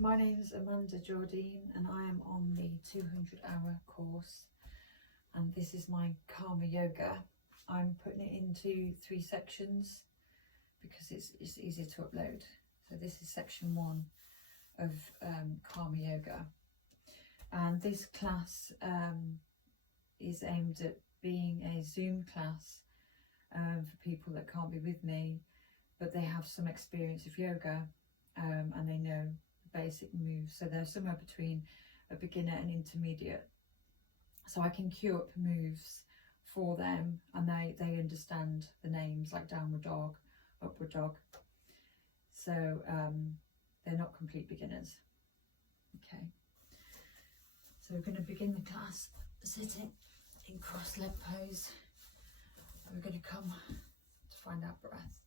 My name is Amanda Jardine and I am on the 200-hour course, and this is my Karma Yoga. I'm putting it into 3 sections because it's easier to upload. So this is section 1 of Karma Yoga, and this class is aimed at being a Zoom class for people that can't be with me but they have some experience of yoga and they know basic moves, so they're somewhere between a beginner and intermediate, so I can cue up moves for them and they understand the names like downward dog, upward dog, so they're not complete beginners. Okay, so we're going to begin the class sitting in cross leg pose, and we're going to come to find our breath.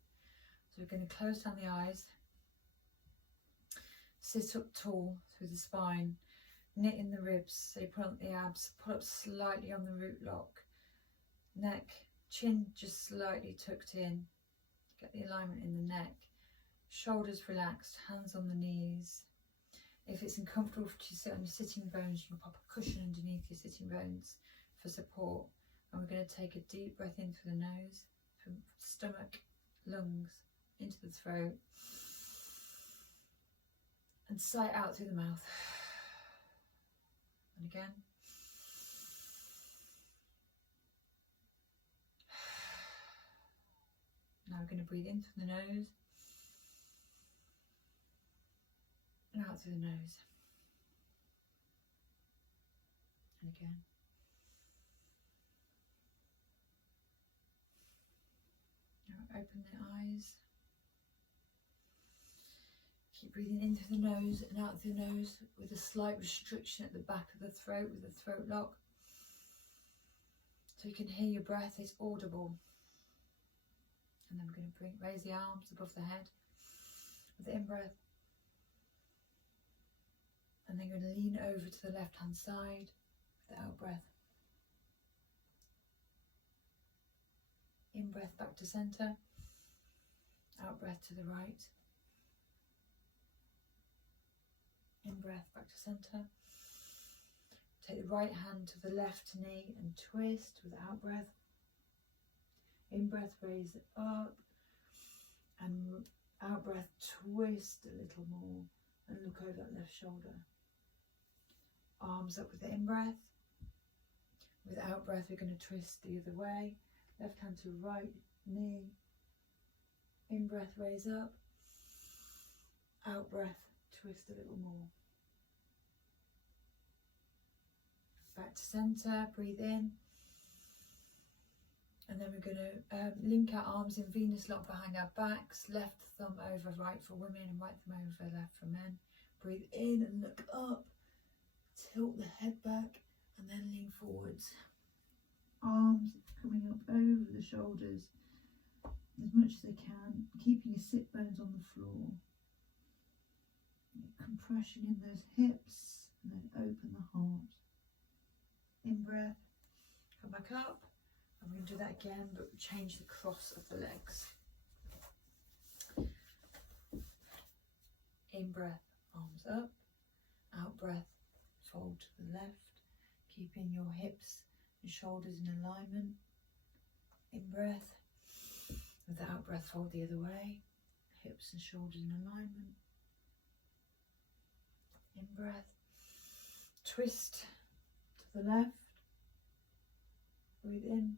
So we're going to close down the eyes, sit up tall through the spine, knit in the ribs, so you pull up the abs, pull up slightly on the root lock, neck, chin just slightly tucked in, get the alignment in the neck, shoulders relaxed, hands on the knees. If it's uncomfortable to sit on your sitting bones, you can pop a cushion underneath your sitting bones for support. And we're going to take a deep breath in through the nose, from stomach, lungs, into the throat, and sigh out through the mouth. And again. Now we're going to breathe in through the nose and out through the nose. And again. Now open the eyes. Keep breathing in through the nose and out through the nose with a slight restriction at the back of the throat with the throat lock. So you can hear your breath, it's audible. And then we're going to raise the arms above the head with the in-breath. And then you're going to lean over to the left-hand side with the out-breath. In-breath back to centre, out-breath to the right. In-breath back to centre. Take the right hand to the left knee and twist with the out-breath. In-breath, raise it up, and out-breath, twist a little more and look over that left shoulder. Arms up with the in-breath. With out-breath, we're going to twist the other way. Left hand to right knee. In-breath, raise up. Out-breath, twist a little more. Back to centre, breathe in. And then we're going to link our arms in Venus lock behind our backs. Left thumb over right for women and right thumb over left for men. Breathe in and look up. Tilt the head back and then lean forwards. Arms coming up over the shoulders as much as they can, keeping your sit bones on the floor. Compression in those hips, and then open the heart. In breath, come back up, and we're going to do that again, but change the cross of the legs. In breath, arms up. Out breath, fold to the left, keeping your hips and shoulders in alignment. In breath, with the out breath, fold the other way, hips and shoulders in alignment. In breath, twist to the left, breathe in,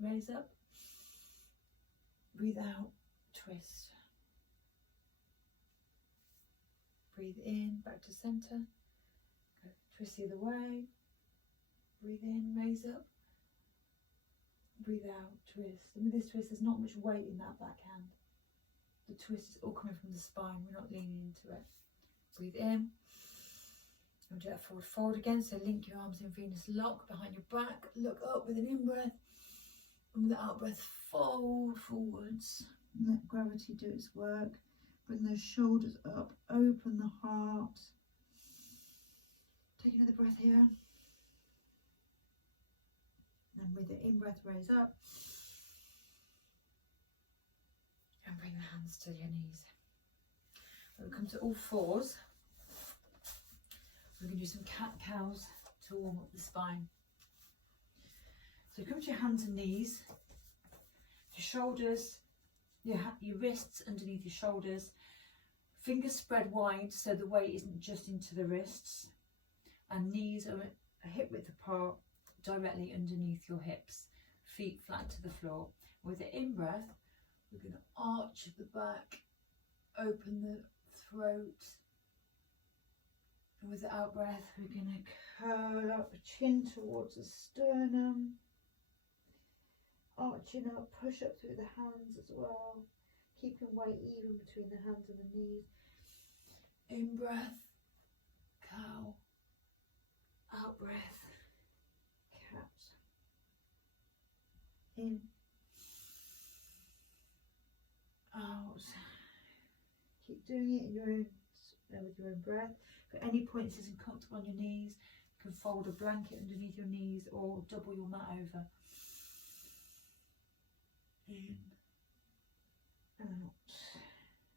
raise up, breathe out, twist. Breathe in, back to centre, go twist the other way, breathe in, raise up, breathe out, twist. And with this twist, there's not much weight in that backhand. The twist is all coming from the spine, we're not leaning into it. Breathe in, and do that forward fold again, so link your arms in Venus lock behind your back, look up with an in-breath, and with the out-breath, fold forwards. Let gravity do its work. Bring those shoulders up, open the heart. Take another breath here. And with the in-breath, raise up. And bring the hands to your knees. We're going to come to all fours. We're going to do some cat-cows to warm up the spine. So come to your hands and knees, your shoulders, your wrists underneath your shoulders, fingers spread wide so the weight isn't just into the wrists, and knees are a hip width apart directly underneath your hips, feet flat to the floor. With the in-breath, we're going to arch the back, open the throat. And with the out-breath, we're going to curl up, chin towards the sternum, arching up, push up through the hands as well, keeping weight even between the hands and the knees. In-breath, cow, out-breath, cat. In, out. Keep doing it in your own, with your own breath. If at any point this isn't comfortable on your knees, you can fold a blanket underneath your knees or double your mat over. In, out,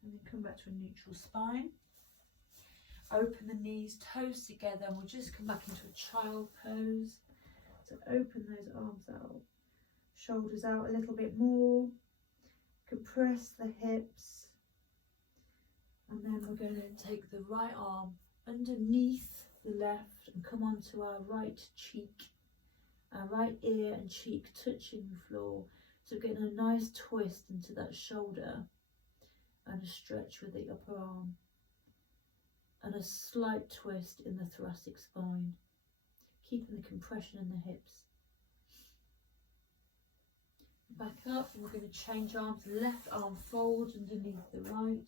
and then come back to a neutral spine. Open the knees, toes together, and we'll just come back into a child pose. So open those arms out, shoulders out a little bit more, compress the hips, and then we're going to take the right arm underneath the left and come onto our right cheek, our right ear and cheek touching the floor. So getting a nice twist into that shoulder and a stretch with the upper arm and a slight twist in the thoracic spine, keeping the compression in the hips. Back up, and we're going to change arms. Left arm folds underneath the right,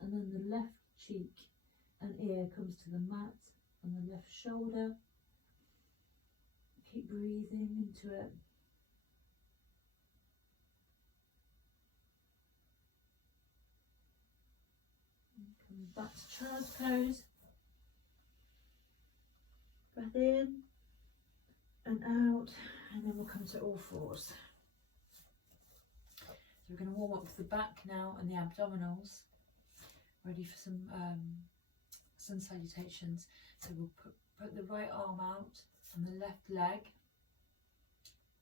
and then the left cheek and ear comes to the mat and the left shoulder. Keep breathing into it. And come back to child's pose. Breath in and out, and then we'll come to all fours. So we're going to warm up the back now and the abdominals, ready for some sun salutations. So we'll put the right arm out on the left leg,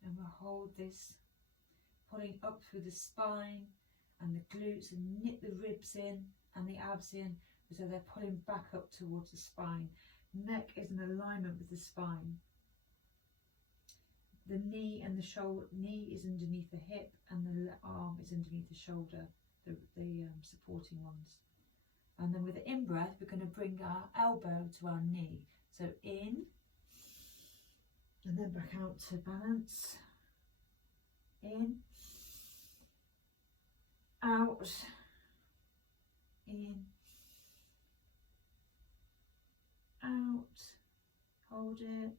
and we'll hold this, pulling up through the spine and the glutes, and knit the ribs in and the abs in, so they're pulling back up towards the spine. Neck is in alignment with the spine. The knee and the shoulder, knee is underneath the hip and the arm is underneath the shoulder, the supporting ones. And then with the in-breath, we're going to bring our elbow to our knee. So in, and then back out to balance. In, out, in, out, hold it.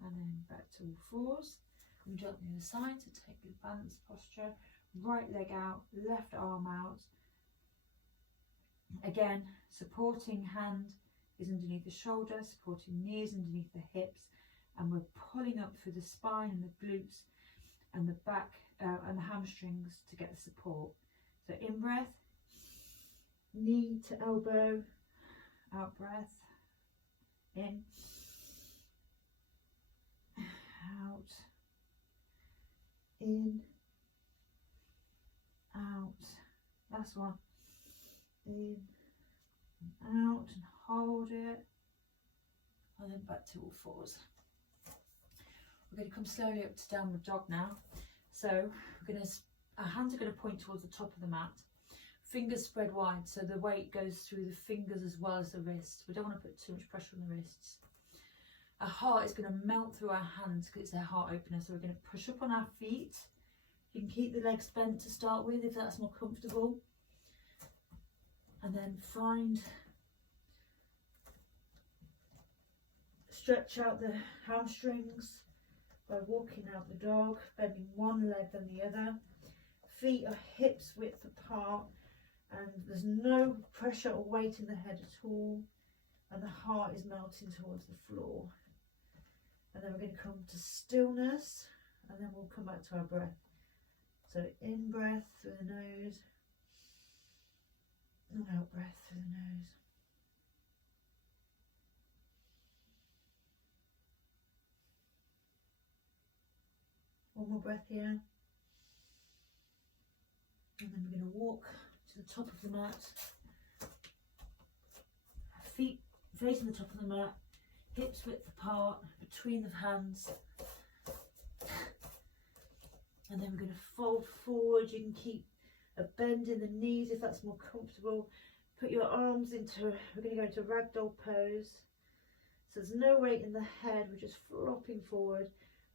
And then back to all fours. And jump the other side to take the balanced posture. Right leg out, left arm out. Again, supporting hand is underneath the shoulder, supporting knee is underneath the hips, and we're pulling up through the spine and the glutes and the back and the hamstrings to get the support. So in breath, knee to elbow, out breath, in, out, in, out. Last one. In and out, and hold it, and then back to all fours. We're going to come slowly up to downward dog now. So we're going to, our hands are going to point towards the top of the mat, fingers spread wide so the weight goes through the fingers as well as the wrists. We don't want to put too much pressure on the wrists. Our heart is going to melt through our hands because it's a heart opener. So we're going to push up on our feet. You can keep the legs bent to start with if that's more comfortable. And then stretch out the hamstrings by walking out the dog, bending one leg then the other. Feet are hips width apart, and there's no pressure or weight in the head at all, and the heart is melting towards the floor. And then we're going to come to stillness, and then we'll come back to our breath. So in breath through the nose, And out breath through the nose. One more breath here. And then we're going to walk to the top of the mat. Feet facing the top of the mat, hips width apart, between the hands. And then we're going to fold forward. You can keep a bend in the knees if that's more comfortable. Put your arms into, we're going to go into ragdoll pose. So there's no weight in the head, we're just flopping forward.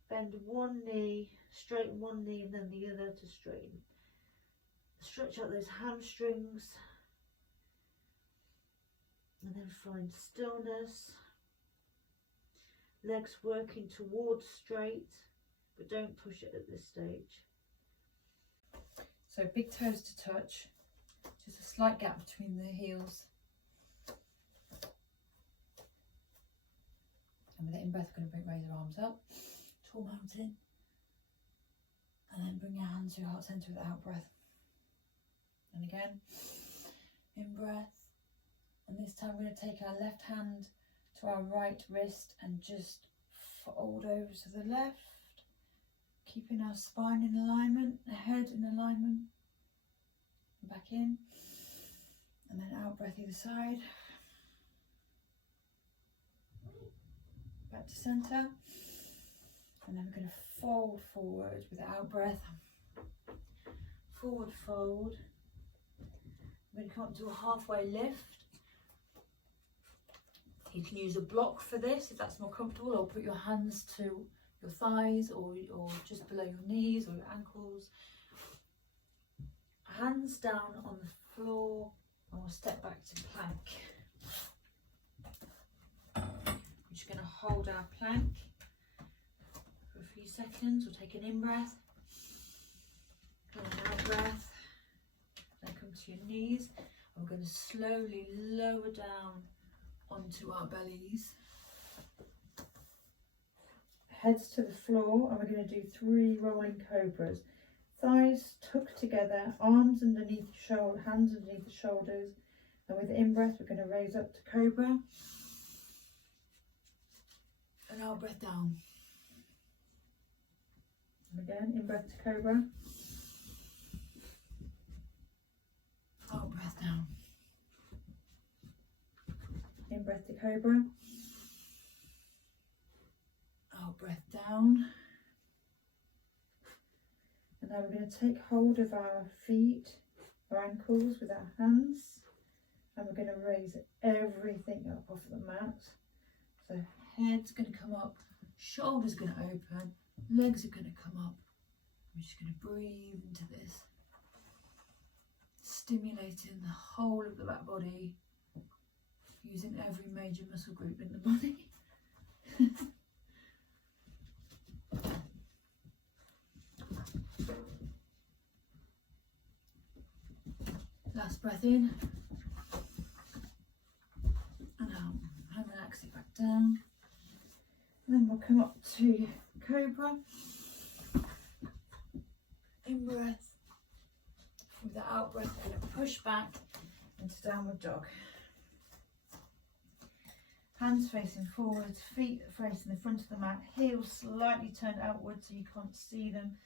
Bend one knee, straighten one knee and then the other to straighten. Stretch out those hamstrings. And then find stillness. Legs working towards straight, but don't push it at this stage. So big toes to touch, just a slight gap between the heels. And with the in-breath, we're going to raise our arms up, tall mountain, and then bring your hands to your heart centre with the out breath. And again, in-breath, and this time we're going to take our left hand to our right wrist and just fold over to the left, keeping our spine in alignment, the head in alignment, and back in, and then out breath either side, back to centre, and then we're going to fold forward with the out breath, forward fold. We're going to come up to a halfway lift. You can use a block for this if that's more comfortable, or put your hands to your thighs or just below your knees or your ankles. Hands down on the floor, and we'll step back to plank. We're just going to hold our plank for a few seconds. We'll take an in-breath and an out-breath. Then come to your knees. And we're going to slowly lower down onto our bellies. Heads to the floor, and we're going to do 3 rolling cobras. Thighs tucked together, arms underneath the shoulder, hands underneath the shoulders. And with the in-breath, we're going to raise up to cobra. And out breath down. And again, in-breath to cobra. Out breath down. In-breath to cobra. Out breath down. And now we're going to take hold of our feet, our ankles with our hands, and we're going to raise everything up off the mat. So head's going to come up, shoulders going to open, legs are going to come up. We're just going to breathe into this, stimulating the whole of the back body, using every major muscle group in the body. Last breath in and out, and relax it back down. And then we'll come up to cobra. In breath, with the out breath, we're going to push back into downward dog. Hands facing forwards, feet facing the front of the mat, heels slightly turned outwards so you can't see them,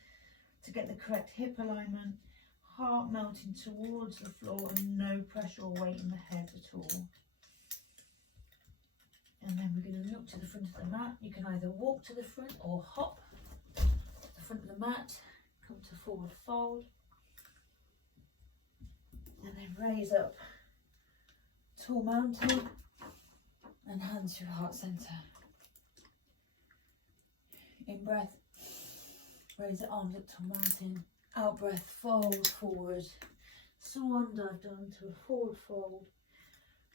to get the correct hip alignment. Heart melting towards the floor and no pressure or weight in the head at all. And then we're going to look to the front of the mat. You can either walk to the front or hop to the front of the mat. Come to forward fold. And then raise up. Tall mountain. And hands to your heart centre. In breath. Raise the arms up to mountain. Out breath, fold forward. Swan dive down to a forward fold.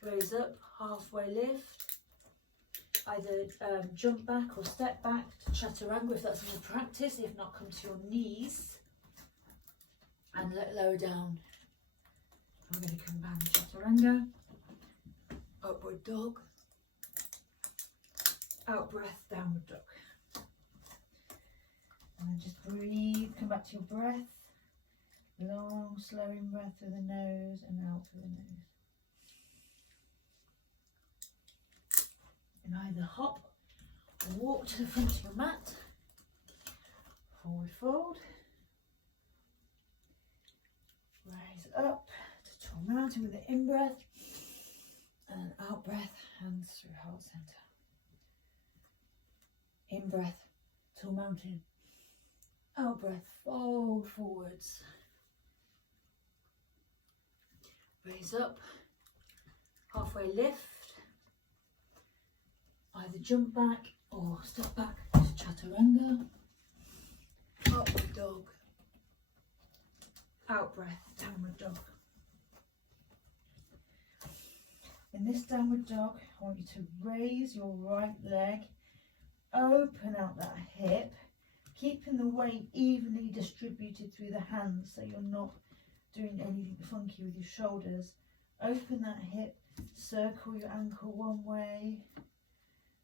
Raise up, halfway lift. Either jump back or step back to chaturanga if that's more practice. If not, come to your knees and lower down. We're going to come back to chaturanga. Upward dog. Out breath, downward dog. And then just breathe, come back to your breath. Long, slow in breath through the nose and out through the nose. And either hop or walk to the front of your mat. Forward fold. Rise up to tall mountain with an in breath and an out breath, hands through heart center. In breath, tall mountain. Out breath, fold forwards. Raise up, halfway lift. Either jump back or step back to chaturanga. Upward dog. Out breath, downward dog. In this downward dog, I want you to raise your right leg, open out that hip, keeping the weight evenly distributed through the hands so you're not doing anything funky with your shoulders. Open that hip, circle your ankle one way,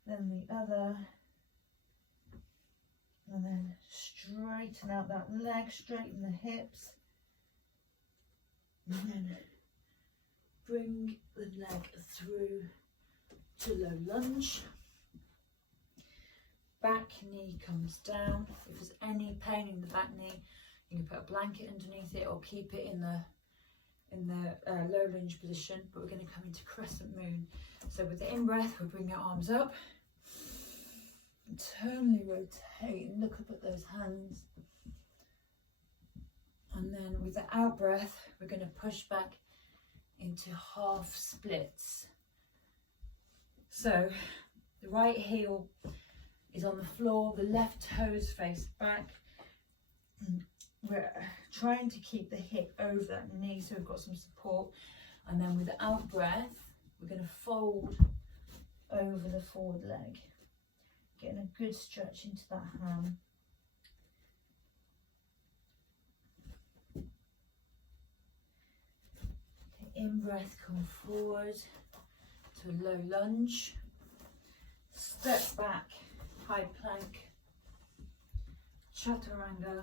then the other, and then straighten out that leg, straighten the hips, and then bring the leg through to low lunge. Back knee comes down. If there's any pain in the back knee, you can put a blanket underneath it or keep it in the low lunge position. But we're going to come into crescent moon. So with the in breath, we'll bring our arms up, internally rotate and look up at those hands. And then with the out breath, we're going to push back into half splits. So the right heel is on the floor, the left toes face back. We're trying to keep the hip over that knee so we've got some support. And then with the out breath, we're going to fold over the forward leg, getting a good stretch into that ham. In breath, come forward to a low lunge, step back, high plank, chaturanga,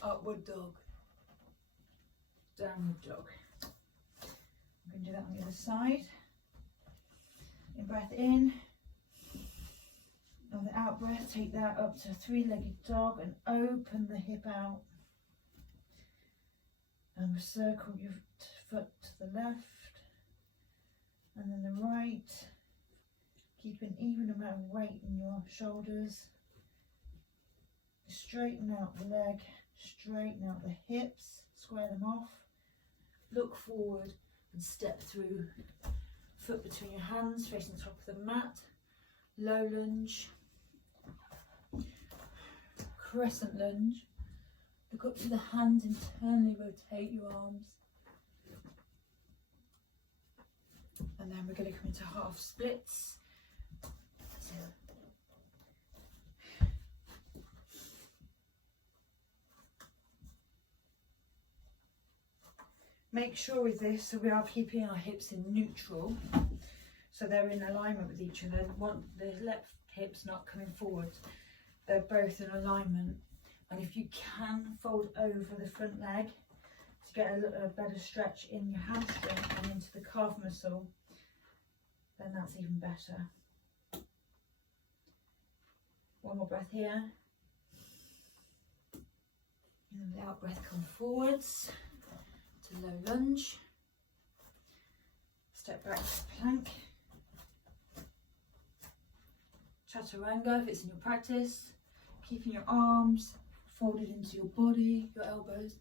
upward dog, downward dog. I'm going to do that on the other side. In breath in, and the out breath, take that up to a three-legged dog and open the hip out. And circle your foot to the left and then the right. Keep an even amount of weight in your shoulders. Straighten out the leg, straighten out the hips, square them off. Look forward and step through. Foot between your hands, facing the top of the mat. Low lunge. Crescent lunge. Look up to the hands, internally rotate your arms. And then we're going to come into half splits. So, make sure with this, so we are keeping our hips in neutral, so they're in alignment with each other. The left hip's not coming forward, they're both in alignment. And if you can fold over the front leg to get a better stretch in your hamstring and into the calf muscle, then that's even better. One more breath here. And then the out breath, come forwards to low lunge. Step back to plank. Chaturanga if it's in your practice. Keeping your arms folded into your body, your elbows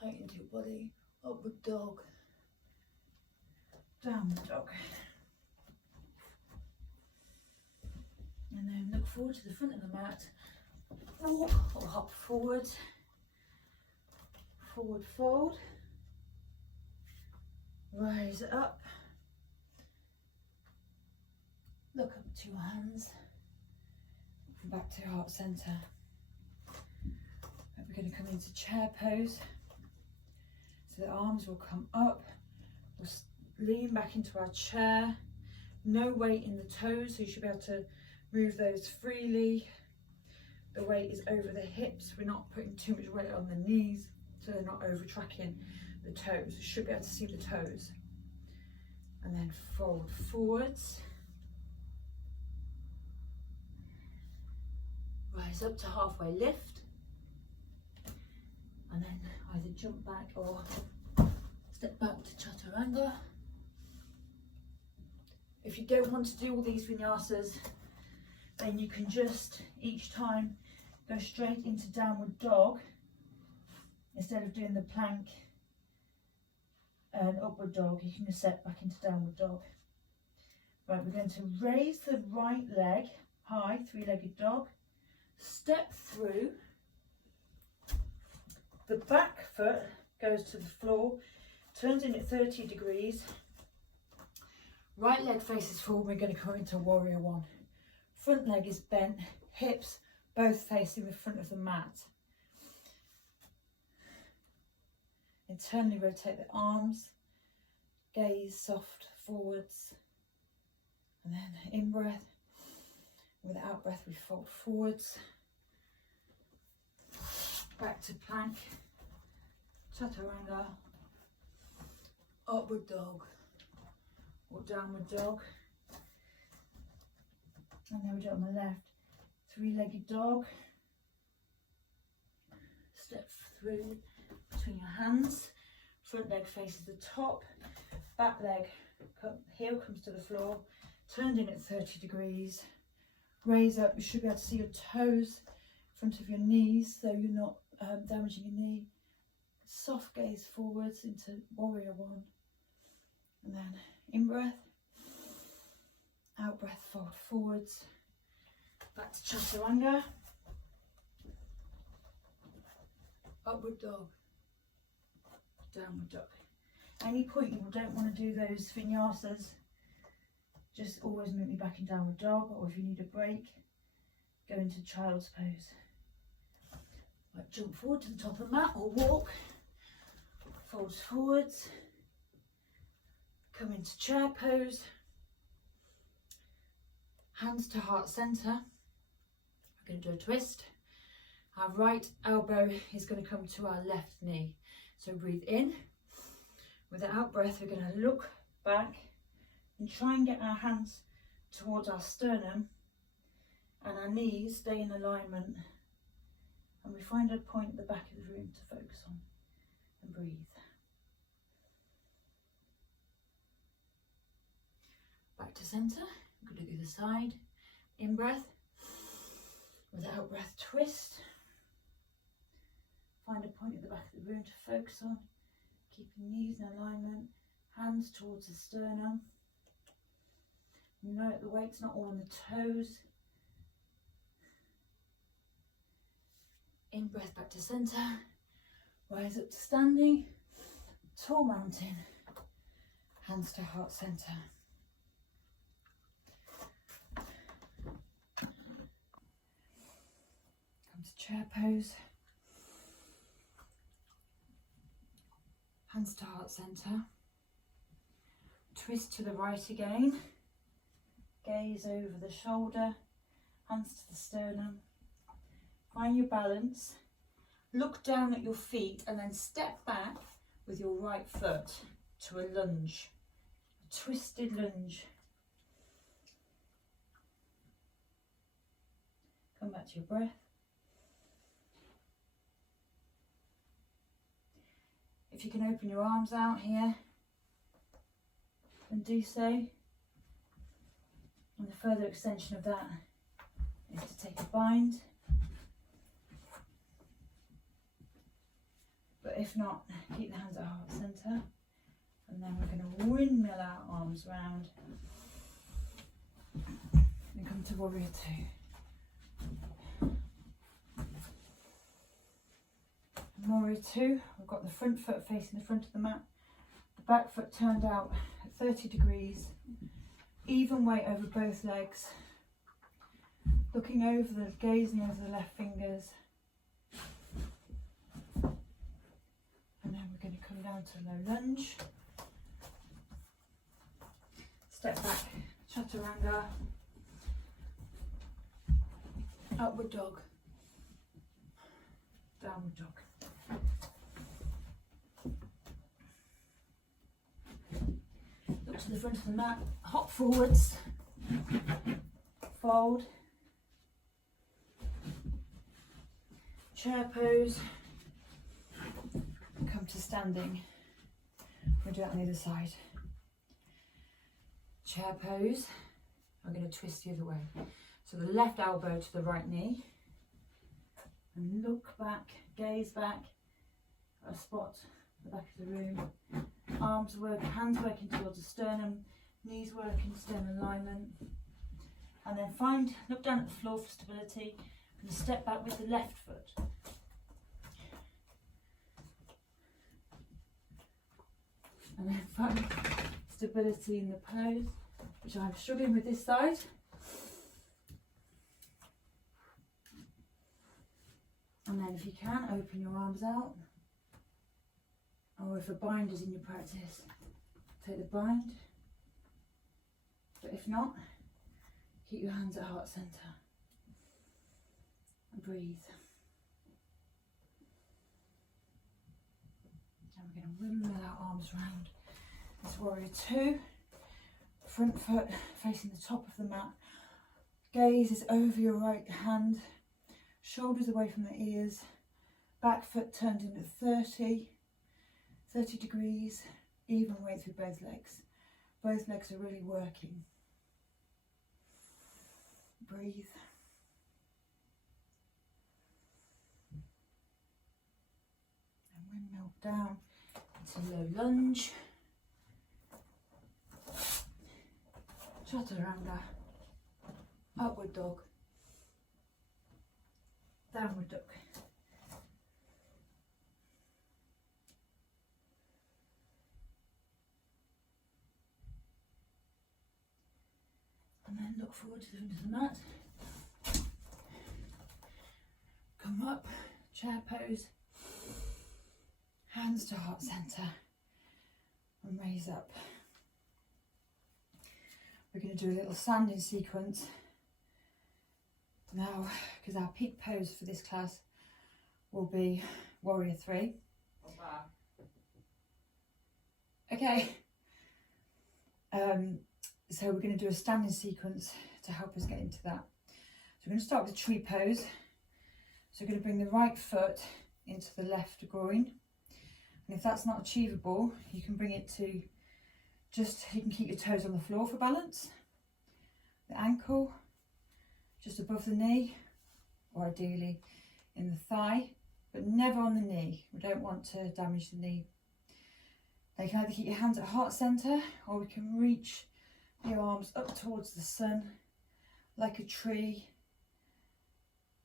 tight into your body. Upward dog, downward dog. And then look forward to the front of the mat. Walk or hop forward. Forward fold. Rise up. Look up to your hands. Back to heart center. We're going to come into chair pose. So the arms will come up. We'll lean back into our chair. No weight in the toes, so you should be able to move those freely. The weight is over the hips. We're not putting too much weight on the knees. so they're not over tracking the toes. You should be able to see the toes. And then fold forwards. Rise up to halfway lift. And then either jump back or step back to chaturanga. If you don't want to do all these vinyasas, then you can just each time go straight into downward dog instead of doing the plank and upward dog. You can just step back into downward dog. Right, we're going to raise the right leg high, three-legged dog, step through, the back foot goes to the floor, turns in at 30 degrees, right leg faces forward. We're going to come into warrior one. Front leg is bent, hips both facing the front of the mat. Internally rotate the arms, gaze soft forwards, and then in breath. With the out breath we fold forwards, back to plank, chaturanga, upward dog or downward dog. And then we do it on the left, three-legged dog, step through between your hands, front leg faces the top, back leg, heel comes to the floor, turned in at 30 degrees, raise up. You should be able to see your toes in front of your knees so you're not damaging your knee. Soft gaze forwards into warrior one, and then in breath, out breath, fold forwards, back to chaturanga, upward dog, downward dog. Any point you don't want to do those vinyasas, just always move me back in downward dog, or if you need a break, go into child's pose. Like jump forward to the top of the mat or walk, folds forwards, come into chair pose, hands to heart center. We're going to do a twist. Our right elbow is going to come to our left knee. So breathe in. With the out breath, we're going to look back and try and get our hands towards our sternum, and our knees stay in alignment. And we find a point at the back of the room to focus on and breathe. Back to centre. I'm going to do the side. In breath. With the out breath, twist. Find a point at the back of the room to focus on. Keeping knees in alignment. Hands towards the sternum. Note the weight's not all on the toes. In breath, back to centre. Rise up to standing. Tall mountain. Hands to heart centre. Come to chair pose. Hands to heart centre. Twist to the right again. Gaze over the shoulder. Hands to the sternum. Find your balance. Look down at your feet and then step back with your right foot to a lunge. A twisted lunge. Come back to your breath. If you can open your arms out here, then do so. And the further extension of that is to take a bind. But if not, keep the hands at heart centre. And then we're going to windmill our arms round. And come to warrior two. Warrior two, we've got the front foot facing the front of the mat. The back foot turned out at 30 degrees. Even weight over both legs. Looking over gazing over the left fingers. And then we're going to come down to low lunge. Step back, chaturanga. Upward dog. Downward dog. to the front of the mat, hop forwards, fold, chair pose, come to standing. We'll do it on the other side. Chair pose, I'm going to twist the other way. So the left elbow to the right knee, and look back, gaze back, a spot at the back of the room. Arms work, hands working towards the sternum, knees working sternum alignment. And then look down at the floor for stability, and step back with the left foot. And then find stability in the pose, which I'm struggling with this side. And then if you can, open your arms out. Or if a bind is in your practice, take the bind. But if not, keep your hands at heart centre. And breathe. And we're going to windmill our arms round this warrior two. Front foot facing the top of the mat. Gaze is over your right hand. Shoulders away from the ears. Back foot turned into 30 degrees. Even weight through both legs. Both legs are really working. Breathe. And windmill down into low lunge. Chaturanga. Upward dog. Downward dog. And then look forward to the front of the mat. Come up, chair pose. Hands to heart centre. And raise up. We're going to do a little standing sequence now, because our peak pose for this class will be warrior three. Okay. So we're going to do a standing sequence to help us get into that. So we're going to start with tree pose. So we're going to bring the right foot into the left groin. And if that's not achievable, you can bring it to you can keep your toes on the floor for balance. The ankle just above the knee, or ideally in the thigh, but never on the knee. We don't want to damage the knee. Now you can either keep your hands at heart centre, or we can reach the arms up towards the sun like a tree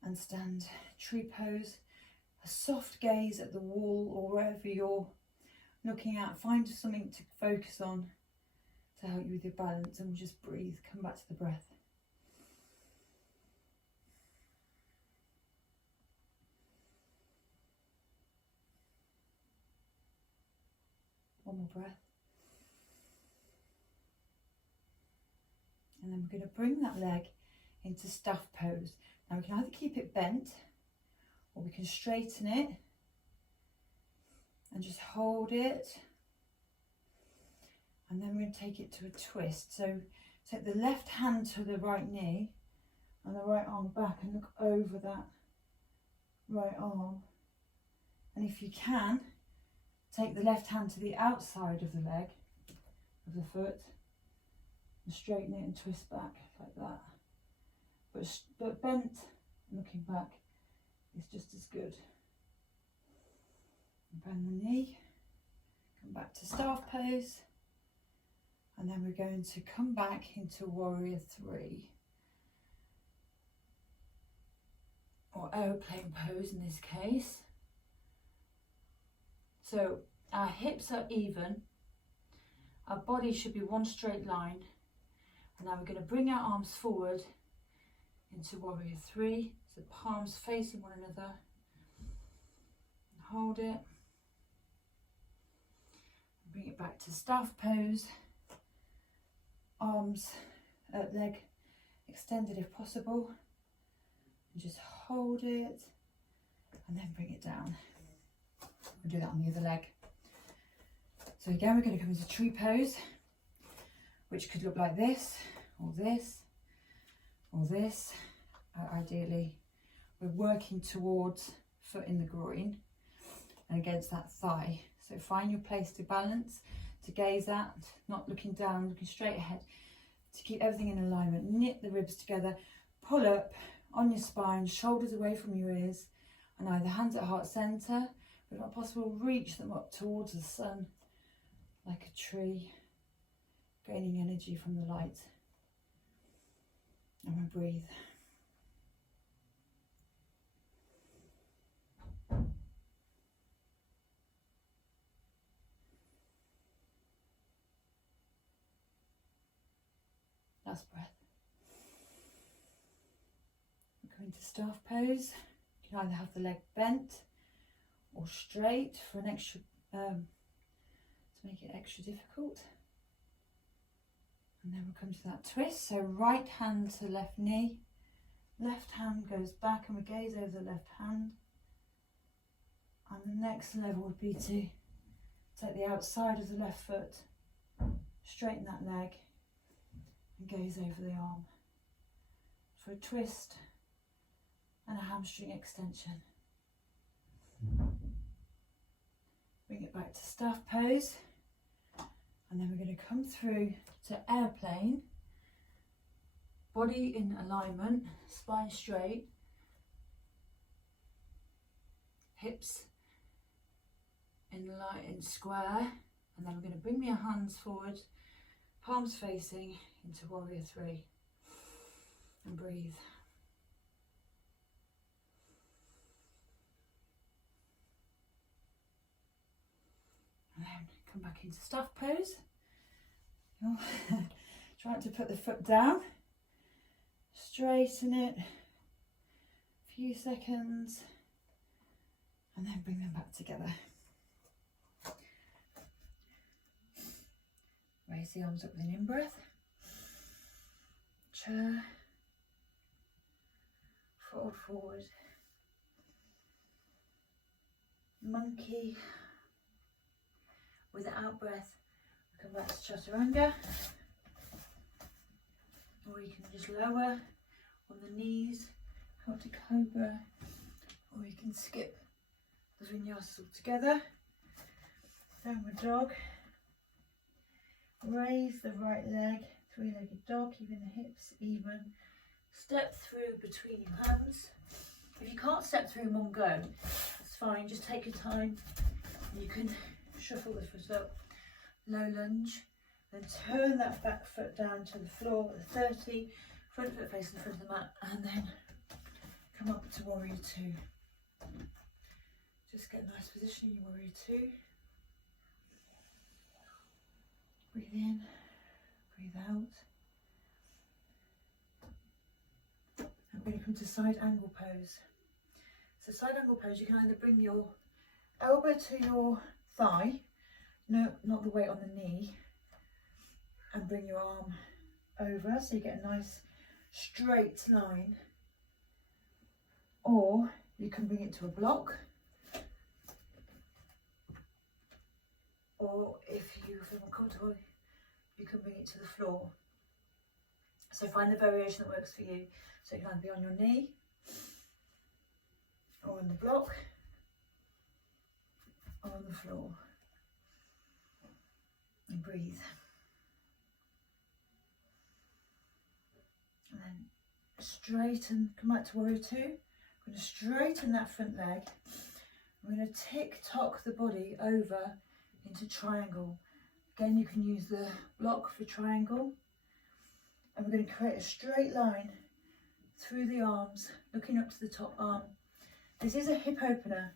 and stand tree pose. A soft gaze at the wall or wherever you're looking at. Find something to focus on to help you with your balance, and just breathe. Come back to the breath. One more breath. And then we're going to bring that leg into staff pose. Now we can either keep it bent, or we can straighten it and just hold it. And then we're going to take it to a twist. So take the left hand to the right knee and the right arm back, and look over that right arm. And if you can, take the left hand to the outside of the leg, of the foot, and straighten it and twist back like that. But bent, looking back, is just as good. And bend the knee, come back to staff pose, and then we're going to come back into warrior three, or aeroplane pose in this case. So our hips are even, our body should be one straight line, and now we're going to bring our arms forward into warrior three, so palms facing one another, and hold it, bring it back to staff pose, arms, leg extended if possible, and just hold it, and then bring it down. We'll do that on the other leg. So again, we're going to come into tree pose. which could look like this, or this, or this. Ideally, we're working towards foot in the groin and against that thigh. So find your place to balance, to gaze at, not looking down, looking straight ahead, to keep everything in alignment. Knit the ribs together, pull up on your spine, shoulders away from your ears, and either hands at heart center, but if not possible, reach them up towards the sun like a tree, gaining energy from the light. And we breathe. Last breath. We're going to staff pose. You can either have the leg bent or straight for an extra, to make it extra difficult. And then we'll come to that twist. So right hand to left knee, left hand goes back and we gaze over the left hand. And the next level would be to take the outside of the left foot, straighten that leg and gaze over the arm for a twist and a hamstring extension. Bring it back to staff pose, and then we're going to come through to airplane, body in alignment, spine straight, hips in square, and then we're going to bring your hands forward, palms facing into warrior three, and breathe. And then come back into staff pose. Trying to put the foot down, straighten it, a few seconds, and then bring them back together. Raise the arms up with an in-breath. Chair. Fold forward. Monkey. With an out breath, we come back to chaturanga. Or you can just lower on the knees, come to cobra, or you can skip the vinyasa altogether. Downward dog. Raise the right leg, three-legged dog, keeping the hips even. Step through between your hands. If you can't step through in one go, that's fine, just take your time. You can shuffle the foot up, low lunge, then turn that back foot down to the floor at 30, front foot facing the front of the mat, and then come up to warrior two. Just get a nice position in your warrior two. Breathe in, breathe out. I'm going to come to side angle pose. So side angle pose, you can either bring your elbow to your thigh, no, not the weight on the knee, and bring your arm over so you get a nice straight line, or you can bring it to a block, or if you feel more comfortable, you can bring it to the floor. So find the variation that works for you. So you can either be on your knee or on the block or on the floor. And breathe. And then straighten, come back to warrior two. I'm going to straighten that front leg. I'm going to tick-tock the body over into triangle. Again, you can use the block for triangle. And we're going to create a straight line through the arms, looking up to the top arm. This is a hip opener,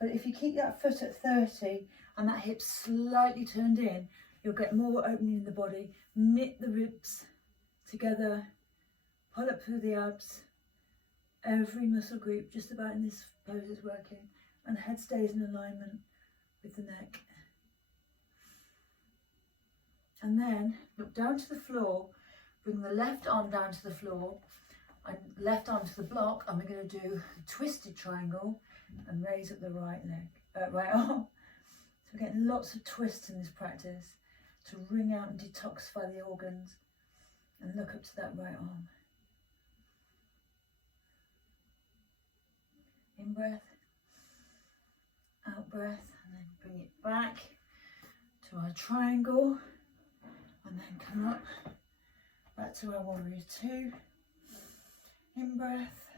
but if you keep that foot at 30 and that hip slightly turned in, you'll get more opening in the body. Knit the ribs together, pull up through the abs. Every muscle group just about in this pose is working, and head stays in alignment with the neck. And then look down to the floor, bring the left arm down to the floor and left arm to the block, and we're going to do a twisted triangle and raise up the right leg, right arm. So we're getting lots of twists in this practice. to wring out and detoxify the organs. And look up to that right arm. In breath, out breath, and then bring it back to our triangle, and then come up back to our warrior two. In breath,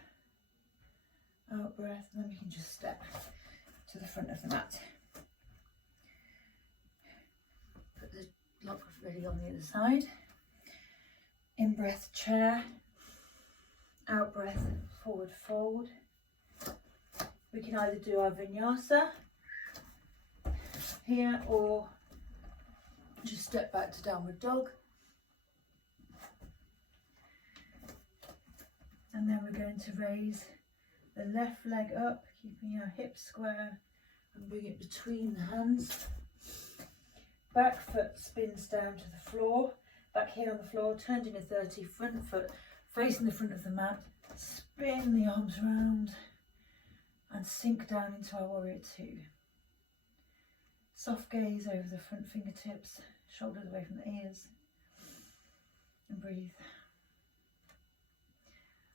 out breath, and then we can just step to the front of the mat. Put the block ready on the other side. In breath, chair. Out breath, forward fold. We can either do our vinyasa here or just step back to downward dog. And then we're going to raise the left leg up, keeping our hips square, and bring it between the hands. Back foot spins down to the floor. Back heel on the floor, turned in a 30, front foot facing the front of the mat. Spin the arms around and sink down into our warrior two. Soft gaze over the front fingertips, shoulders away from the ears, and breathe.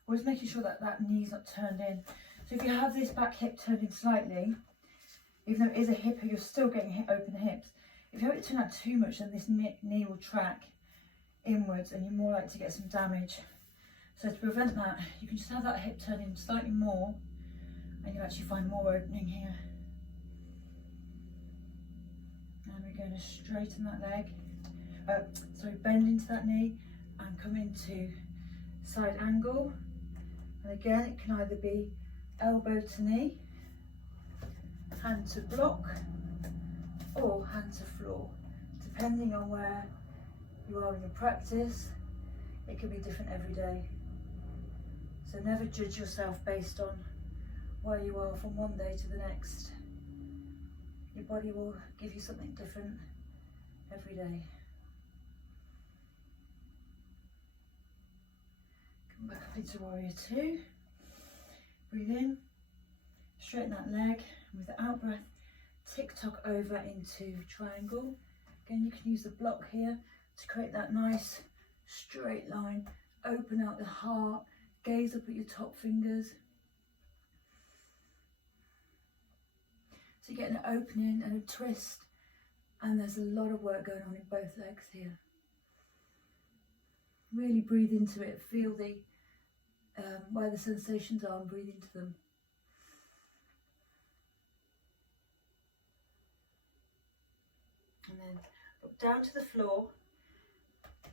Always making sure that that knee's not turned in. So if you have this back hip turned in slightly, even though it is a hip, you're still getting open hips. If you have it turn out too much, then this knee will track inwards and you're more likely to get some damage. So to prevent that, you can just have that hip turn in slightly more and you'll actually find more opening here. And we're going to straighten that leg, bend into that knee and come into side angle. And again, it can either be elbow to knee, hand to block, or hand to floor, depending on where you are in your practice. It can be different every day. So never judge yourself based on where you are from one day to the next. Your body will give you something different every day. Come back up into warrior two. Breathe in, straighten that leg, and with the out breath, tick-tock over into triangle. Again, you can use the block here to create that nice straight line. Open out the heart, gaze up at your top fingers. So you get an opening and a twist, and there's a lot of work going on in both legs here. Really breathe into it, feel the where the sensations are and breathe into them. And then look down to the floor,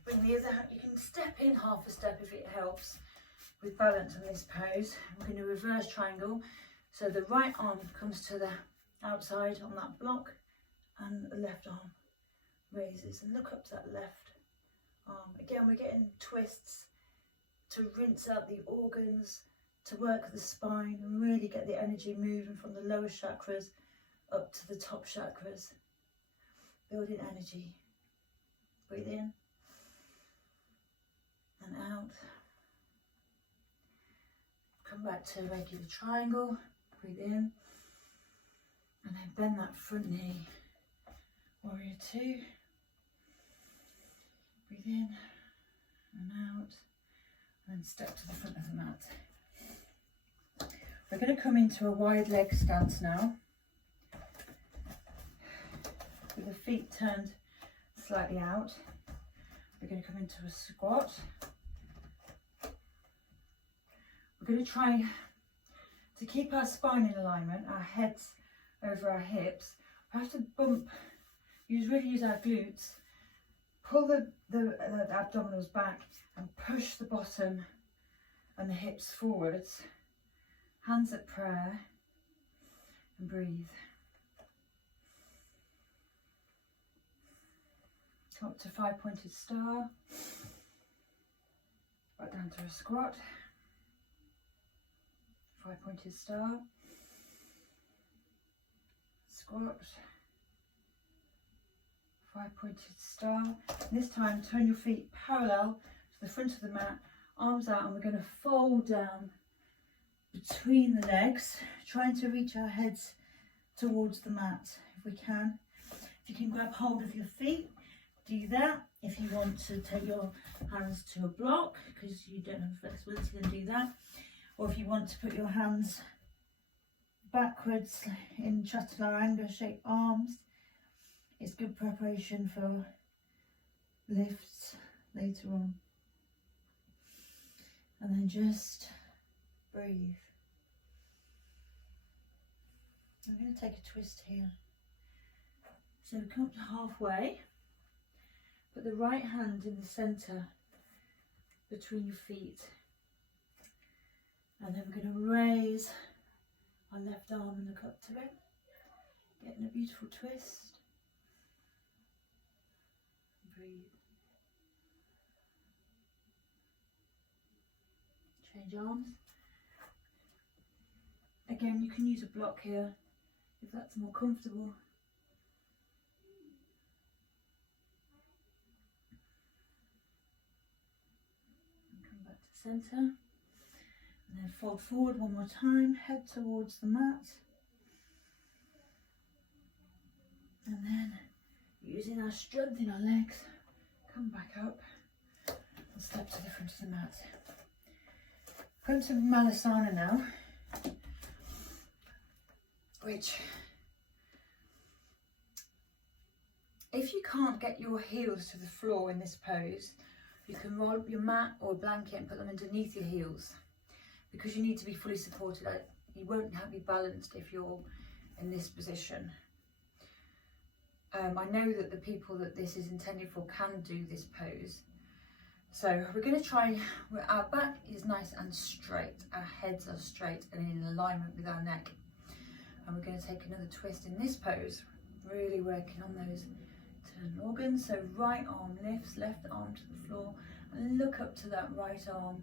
bring the other hand, you can step in half a step if it helps with balance in this pose. We're going to reverse triangle, so the right arm comes to the outside on that block and the left arm raises, and look up to that left arm. Again, we're getting twists to rinse out the organs, to work the spine and really get the energy moving from the lower chakras up to the top chakras. Building energy. Breathe in and out. Come back to a regular triangle. Breathe in and then bend that front knee. Warrior two. Breathe in and out, and then step to the front of the mat. We're going to come into a wide leg stance now, with the feet turned slightly out. We're going to come into a squat. We're going to try to keep our spine in alignment, our heads over our hips. We have to really use our glutes, pull the abdominals back and push the bottom and the hips forwards. Hands at prayer and breathe. Come up to 5-pointed star. Back down to a squat. 5-pointed star. Squat. 5-pointed star. And this time turn your feet parallel to the front of the mat, arms out, and we're going to fold down between the legs, trying to reach our heads towards the mat if we can. If you can grab hold of your feet, do that. If you want to take your hands to a block because you don't have flexibility, then do that. Or if you want to put your hands backwards in chaturanga shaped arms, it's good preparation for lifts later on. And then just breathe. I'm going to take a twist here. So come up to halfway, put the right hand in the centre between your feet, and then we're going to raise our left arm and look up to it, getting a beautiful twist. Breathe. Change arms. Again, you can use a block here if that's more comfortable. Centre, and then fold forward one more time, head towards the mat, and then using our strength in our legs, come back up and step to the front of the mat. Come to Malasana now, which, if you can't get your heels to the floor in this pose, you can roll up your mat or a blanket and put them underneath your heels, because you need to be fully supported. You won't be balanced if you're in this position. I know that the people that this is intended for can do this pose. So we're going to try, our back is nice and straight, our heads are straight and in alignment with our neck. And we're going to take another twist in this pose, really working on those internal organs. So right arm lifts, left arm to the floor, and look up to that right arm.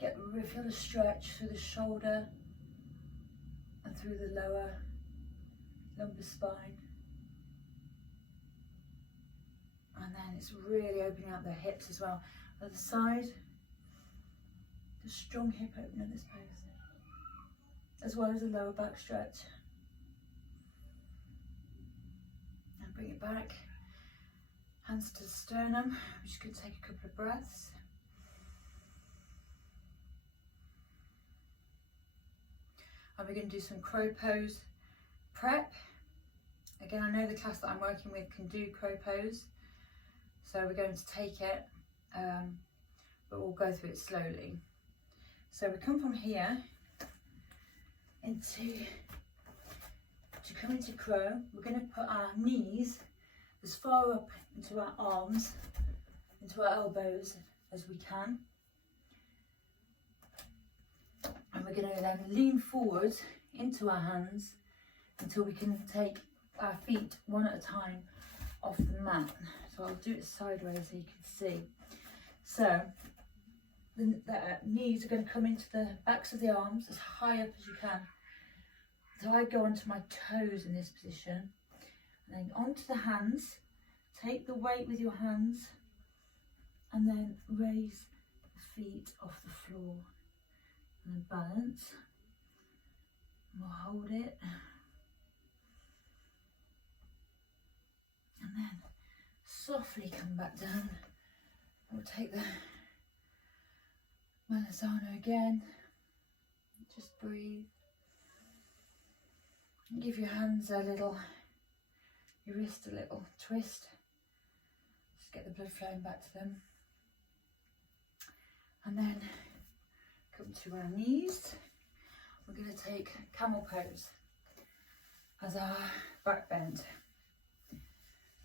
Feel the stretch through the shoulder and through the lower lumbar spine. And then it's really opening out the hips as well. Other side, the strong hip opener in this pose, as well as a lower back stretch. And bring it back. Hands to the sternum. We're just going to take a couple of breaths. And we're going to do some crow pose prep. Again, I know the class that I'm working with can do crow pose, so we're going to take it, but we'll go through it slowly. So we come from here to come into crow. We're going to put our knees as far up into our arms, into our elbows as we can. And we're going to then lean forward into our hands until we can take our feet one at a time off the mat. So I'll do it sideways so you can see. So the knees are going to come into the backs of the arms as high up as you can. So I go onto my toes in this position, and then onto the hands. Take the weight with your hands, and then raise the feet off the floor. And then balance. And we'll hold it. And then softly come back down. We'll take the Malasana again. Just breathe. And give your hands your wrist a little twist. Just get the blood flowing back to them. And then come to our knees. We're going to take camel pose as our back bend.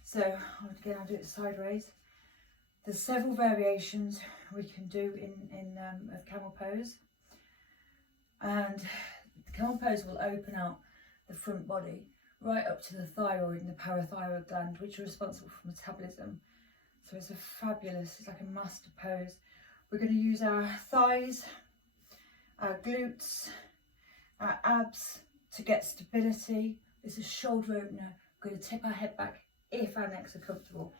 So again, I'll do it sideways. There's several variations we can do in of camel pose, and the camel pose will open out the front body right up to the thyroid and the parathyroid gland, which are responsible for metabolism. So it's it's like a master pose. We're going to use our thighs, our glutes, our abs to get stability. This is shoulder opener. We're going to tip our head back if our necks are comfortable.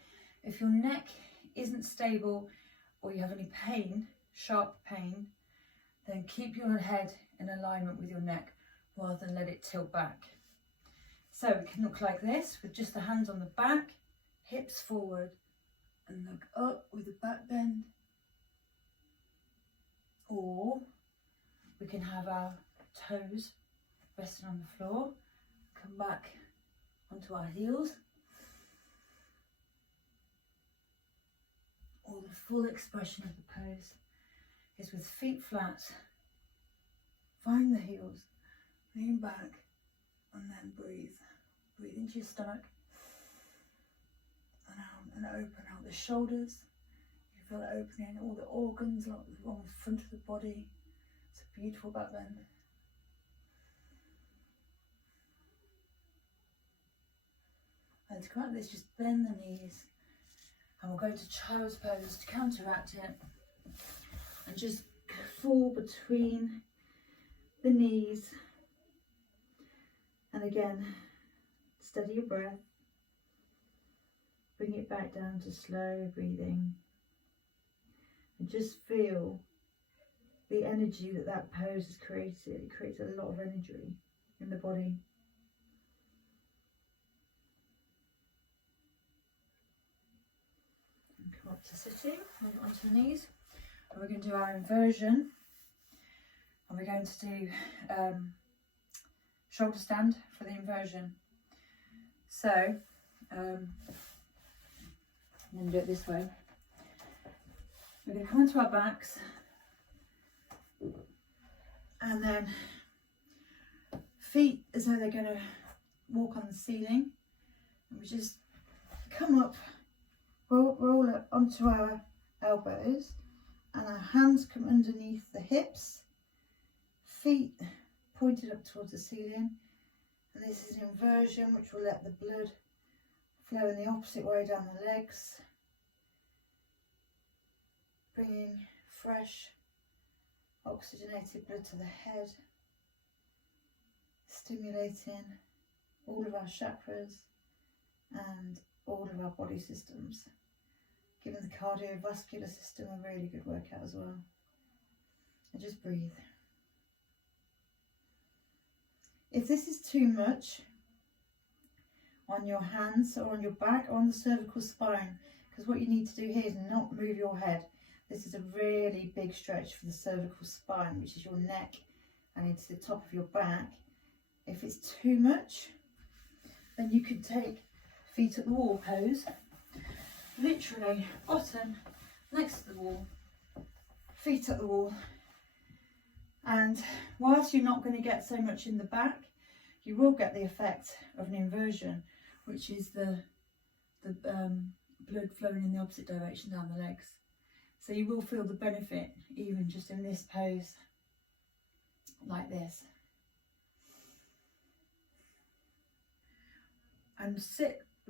If your neck isn't stable or you have any pain, sharp pain, then keep your head in alignment with your neck rather than let it tilt back. So it can look like this with just the hands on the back, hips forward and look up with the back bend. Or we can have our toes resting on the floor, come back onto our heels. Or the full expression of the pose is with feet flat. Find the heels, lean back, and then breathe. Breathe into your stomach and out, and open out the shoulders. You feel it opening all the organs along the front of the body. It's a beautiful back bend. And to come out of this, just bend the knees. And we'll go to child's pose to counteract it. And just fall between the knees. And again, steady your breath. Bring it back down to slow breathing. And just feel the energy that that pose has created. It creates a lot of energy in the body. And come up to sitting, move it onto the knees. And we're going to do our inversion. And we're going to do shoulder stand for the inversion. So, I'm going to do it this way. We're going to come onto our backs and then feet as though they're going to walk on the ceiling. And we just come up, roll up onto our elbows, and our hands come underneath the hips, feet pointed up towards the ceiling. And this is an inversion which will let the blood flow in the opposite way down the legs, bringing fresh oxygenated blood to the head, stimulating all of our chakras and all of our body systems, giving the cardiovascular system a really good workout as well. And just breathe. If this is too much on your hands or on your back or on the cervical spine, because what you need to do here is not move your head. This is a really big stretch for the cervical spine, which is your neck and into the top of your back. If it's too much, then you could take feet at the wall pose, literally bottom next to the wall, feet at the wall. And whilst you're not going to get so much in the back, you will get the effect of an inversion, which is the blood flowing in the opposite direction down the legs. So you will feel the benefit even just in this pose like this. And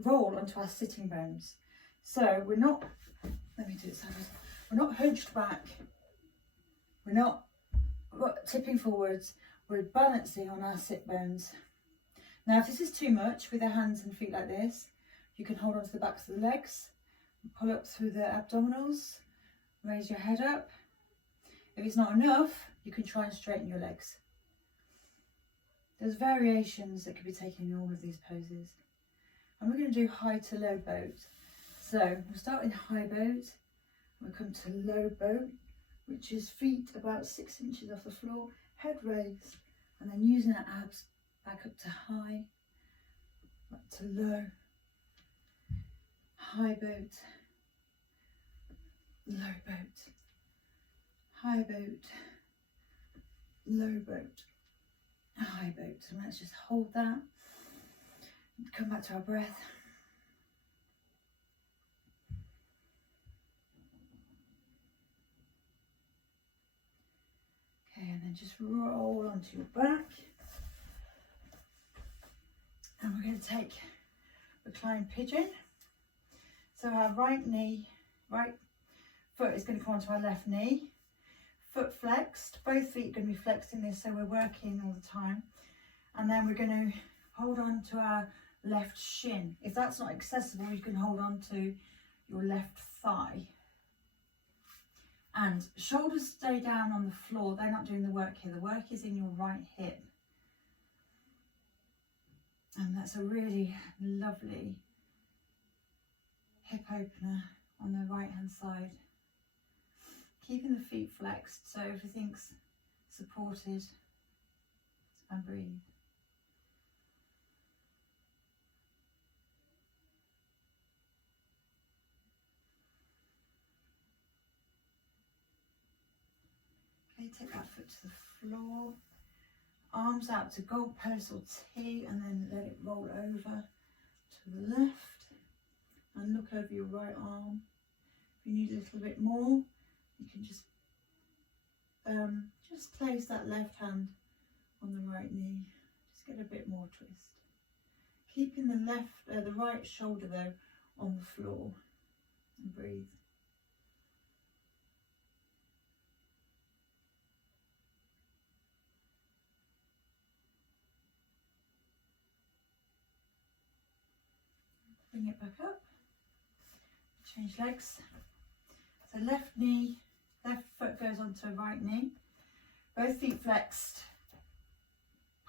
roll onto our sitting bones. So we're not, let me do it sideways. We're not hunched back. We're not tipping forwards. We're balancing on our sit bones. Now, if this is too much with the hands and feet like this, you can hold onto the backs of the legs, pull up through the abdominals, raise your head up. If it's not enough, you can try and straighten your legs. There's variations that can be taken in all of these poses. And we're going to do high to low boat. So we'll start in high boat, we'll come to low boat, which is feet about 6 inches off the floor, head raised, and then using our abs back up to high, back to low, high boat, low boat, high boat, low boat, high boat. And let's just hold that, come back to our breath. Okay, and then just roll onto your back. And we're going to take recline pigeon. So our right foot is going to come onto our left knee. Foot flexed, both feet are going to be flexed in this, so we're working all the time. And then we're going to hold on to our left shin. If that's not accessible, you can hold on to your left thigh. And shoulders stay down on the floor. They're not doing the work here. The work is in your right hip. And that's a really lovely hip opener on the right hand side. Keeping the feet flexed so everything's supported, and breathe. Okay, take that foot to the floor, arms out to goalpost or T, and then let it roll over to the left and look over your right arm. If you need a little bit more, you can just place that left hand on the right knee. Just get a bit more twist. Keeping the right shoulder though on the floor, and breathe. Bring it back up. Change legs. So left foot goes onto right knee. Both feet flexed.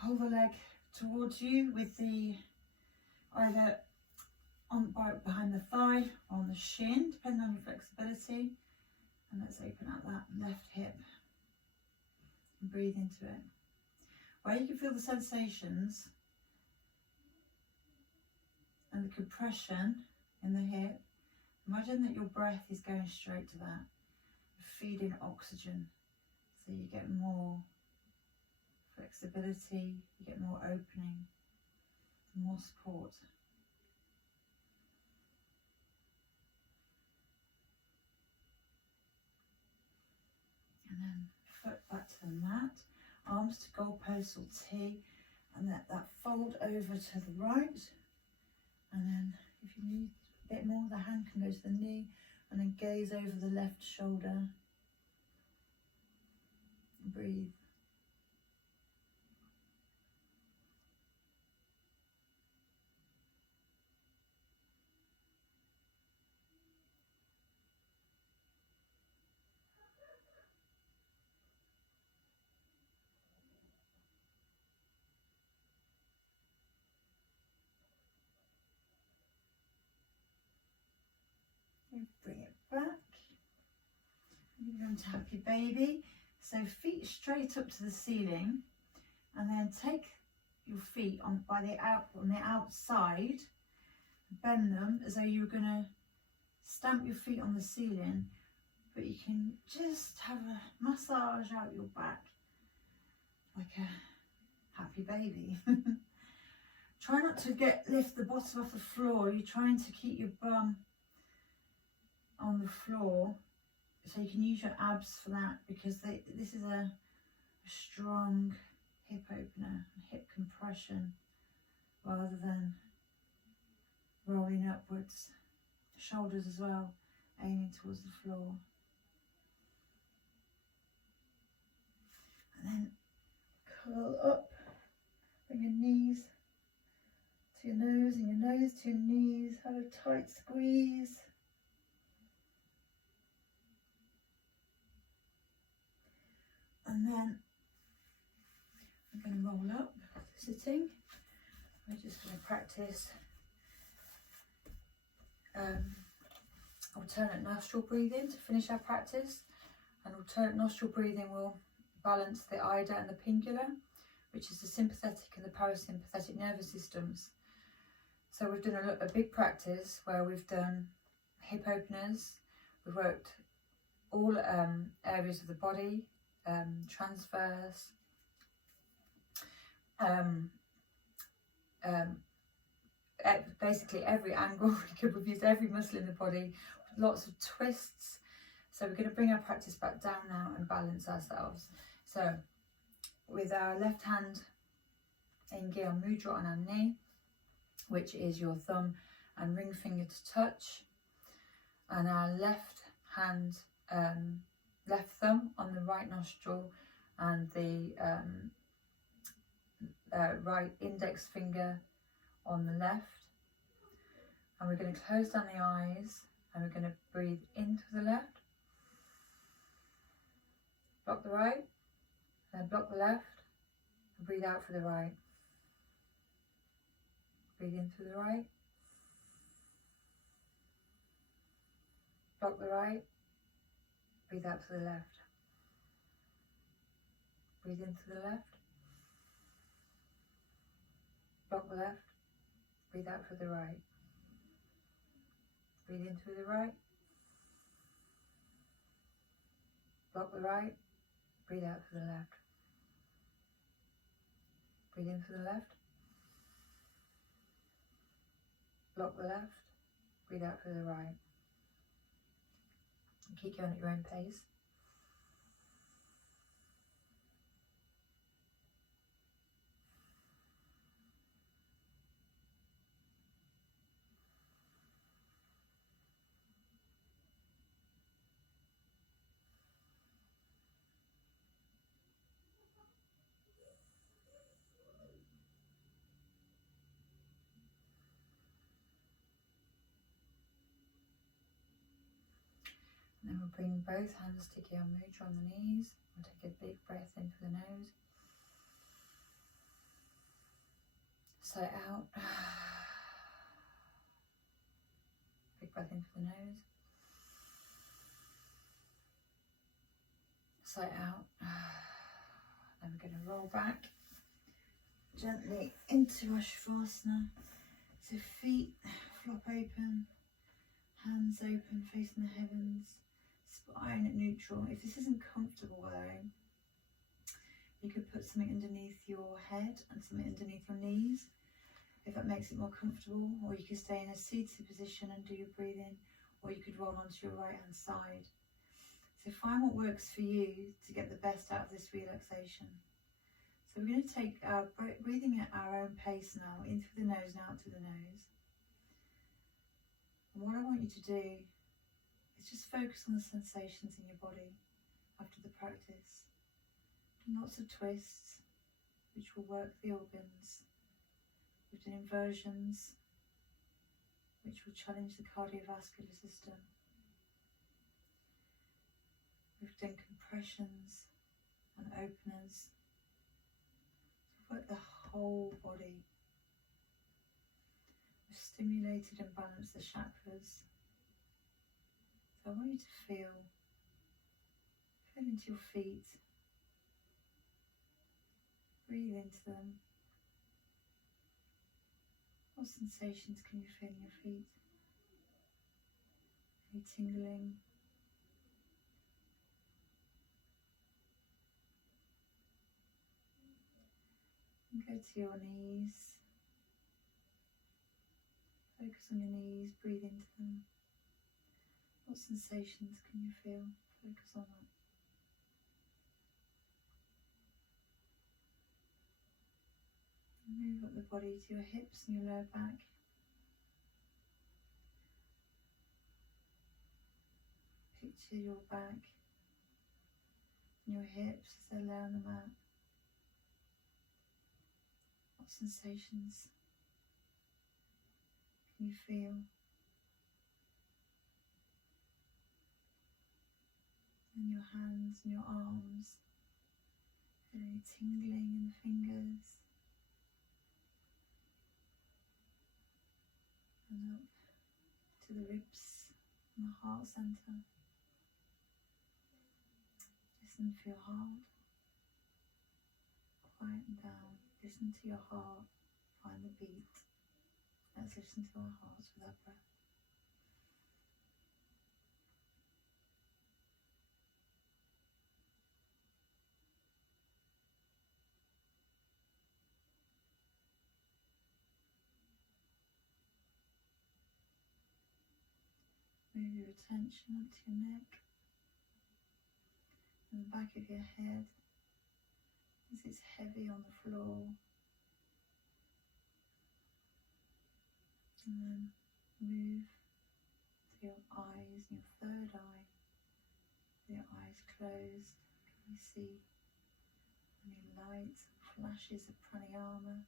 Pull the leg towards you with the either right behind the thigh or on the shin, depending on your flexibility. And let's open out that left hip and breathe into it. Where you can feel the sensations and the compression in the hip, imagine that your breath is going straight to that, feeding oxygen, so you get more flexibility, you get more opening, more support. And then foot back to the mat, arms to goalpost or T, and let that fold over to the right. And then if you need a bit more, the hand can go to the knee and then gaze over the left shoulder. Breathe. Bring it back. You're going to happy baby. So feet straight up to the ceiling, and then take your feet on the outside, bend them as though you were going to stamp your feet on the ceiling, but you can just have a massage out your back like a happy baby. Try not to lift the bottom off the floor. You're trying to keep your bum on the floor, so you can use your abs for that, because this is a strong hip opener, hip compression, rather than rolling upwards. Shoulders as well, aiming towards the floor. And then curl up, bring your knees to your nose and your nose to your knees, have a tight squeeze. And then I'm going to roll up, sitting. We're just going to practice alternate nostril breathing to finish our practice. And alternate nostril breathing will balance the ida and the pingula, which is the sympathetic and the parasympathetic nervous systems. So we've done a big practice where we've done hip openers, we've worked all areas of the body, transverse, basically every angle. We've used every muscle in the body, lots of twists. So we're going to bring our practice back down now and balance ourselves. So with our left hand in Gyan Mudra on our knee, which is your thumb and ring finger to touch, and our left hand, left thumb on the right nostril, and the right index finger on the left. And we're going to close down the eyes, and we're going to breathe into the left, block the right, then block the left, and breathe out for the right. Breathe in through the right, Block the right. Breathe out to the left. Breathe into the left. Block the left. Breathe out for the right. Breathe in through the right. Block the right. Breathe out for the left. Breathe in for the left. Block the left. Breathe out for the right. And keep going at your own pace. And then we'll bring both hands to Gyan Mudra on the knees. We'll take a big breath in through the nose. Sigh it out. Big breath in through the nose. Sigh it out. Then we're going to roll back gently into our Shavasana. So feet flop open, hands open, facing the heavens, spine at neutral. If this isn't comfortable though, you could put something underneath your head and something underneath your knees, if that makes it more comfortable. Or you could stay in a seated position and do your breathing, or you could roll onto your right hand side. So find what works for you to get the best out of this relaxation. So we're going to take our breathing at our own pace now, in through the nose and out through the nose. And what I want you to do is just focus on the sensations in your body after the practice. Do lots of twists, which will work the organs. We've done inversions, which will challenge the cardiovascular system. We've done compressions and openers. So we've worked the whole body. We've stimulated and balanced the chakras. So I want you to feel into your feet. Breathe into them. What sensations can you feel in your feet? Any tingling? And go to your knees. Focus on your knees, breathe into them. What sensations can you feel? Focus on that. Move up the body to your hips and your lower back. Picture your back and your hips as they lay on the mat. What sensations can you feel? In your hands and your arms, any tingling in the fingers. And up to the ribs and the heart centre. Listen for your heart. Quieten down. Listen to your heart. Find the beat. Let's listen to our hearts with our breath. Move your attention up to your neck and the back of your head as it's heavy on the floor. And then move to your eyes, your third eye. With your eyes closed, can you see any light flashes of pranayama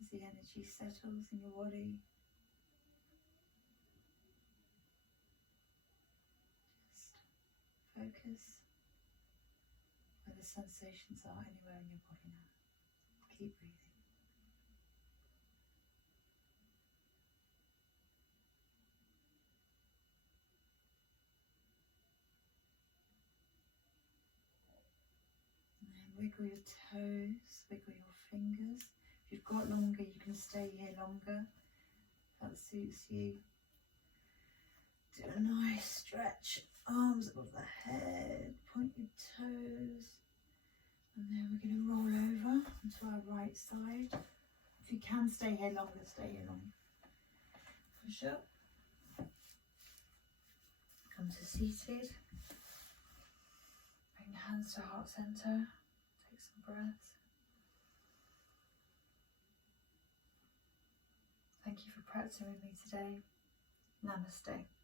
as the energy settles in your body? Focus where the sensations are anywhere in your body now. Keep breathing. wiggle your toes, wiggle your fingers. If you've got longer, you can stay here longer. That suits you. Do a nice stretch, arms above the head, point your toes, and then we're going to roll over onto our right side. If you can stay here longer, stay here longer. Push up, come to seated, bring your hands to heart centre, take some breaths. Thank you for practicing with me today. Namaste.